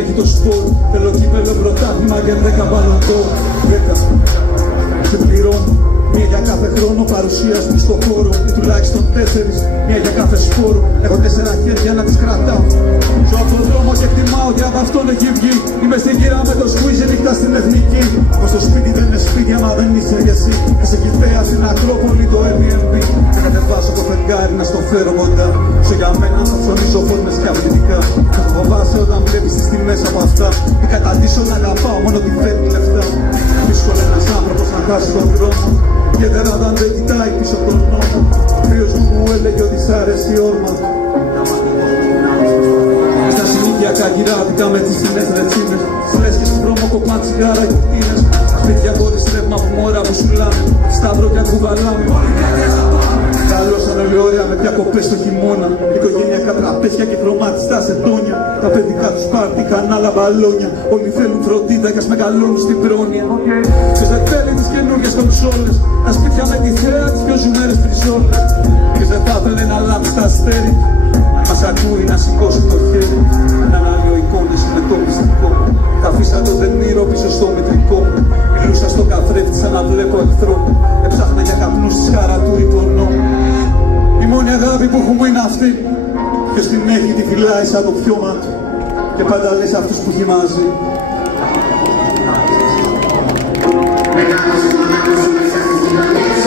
έχει το σπορ. Θέλω κύπελο, πρωτάθλημα και 10 μπαλοντό. 10 και πληρώνω. Μία για κάθε χρόνο παρουσίας μου στο χώρο. Ή τουλάχιστον 4, μία για κάθε σπόρο. Έχω 4 χέρια να τις κρατάω. Ζω από τον δρόμο και εκτιμάω ότι από αυτόν έχει βγει. Είμαι στην κύρα με το σκουίζι νύχτα στην εθνική. Πως το σπίτι δεν είναι σπίτι άμα δεν είσαι για εσύ. Είσαι κοιταία στην Ακρόπολη το Airbnb. Θα κατεβάσω το φεγγάρι να στο φέρω κοντά. Σε για μένα θα ψωνίζω φόρμες και αυλητικά. Θα φοβάσαι όταν βλέπεις τις τιμές από αυτά. Ή καταντήσω να αγαπάω μόνο τη φέρνει λεφτά. Δύσκολο ένας άνθρωπος να χάσει τον δρόμο. Ιδιαίτερα όταν δεν κοιτάει πίσω από τον νόμο. Κρύος μου έλεγε ότι σ' αρέσει η όρμα. Στα συνήθεια καγυράδικα με τις συνές ρετσίνες. Σλες και στην δρόμο κοπάν τσιγάρα και κτίνες. Σπίτια χωρίς ρεύμα που μόρα που σουλάνε. Σταυρό και κουβαλάμε. Καλώσαν όλοι ωραία με διακοπές στο χειμώνα. Οικογένεια τραπέζια και χρωματιστά σε τόνια. Τα παιδικά τους πάρτι είχαν άλλα μπαλόνια. Όλοι θέλουν φροντίδα κι ας μεγαλώνουν στην πρόνοια. Ποιος δεν θέλει τις καινούργιες κονσόλες. Τα σπίτια με τη θέα τις πιο ζουμέρες τριζόλες. Ποιος δεν θα ήθελε να λάμψει τα αστέρι. Αν μας ακούει να σηκώσει το χέρι. Έναν άλλο εικόνες είναι το μυστικό. Θα αφήσα το δενήρο πίσω στο μητρικό. Μιλούσα στο καθρέφτη σαν να βλέπω εχθρό. Έψαχνα για καπνούς στη σχάρα του υπονό. Η μόνη αγάπη που έχουμε είναι αυτή. Ποιος την έχει τη φυλάει σαν το πιώμα του. Και πάντα λες αυτούς που έχει μαζί. Μεγάλος, μεγάλος, μέσα στις κοινωνίες.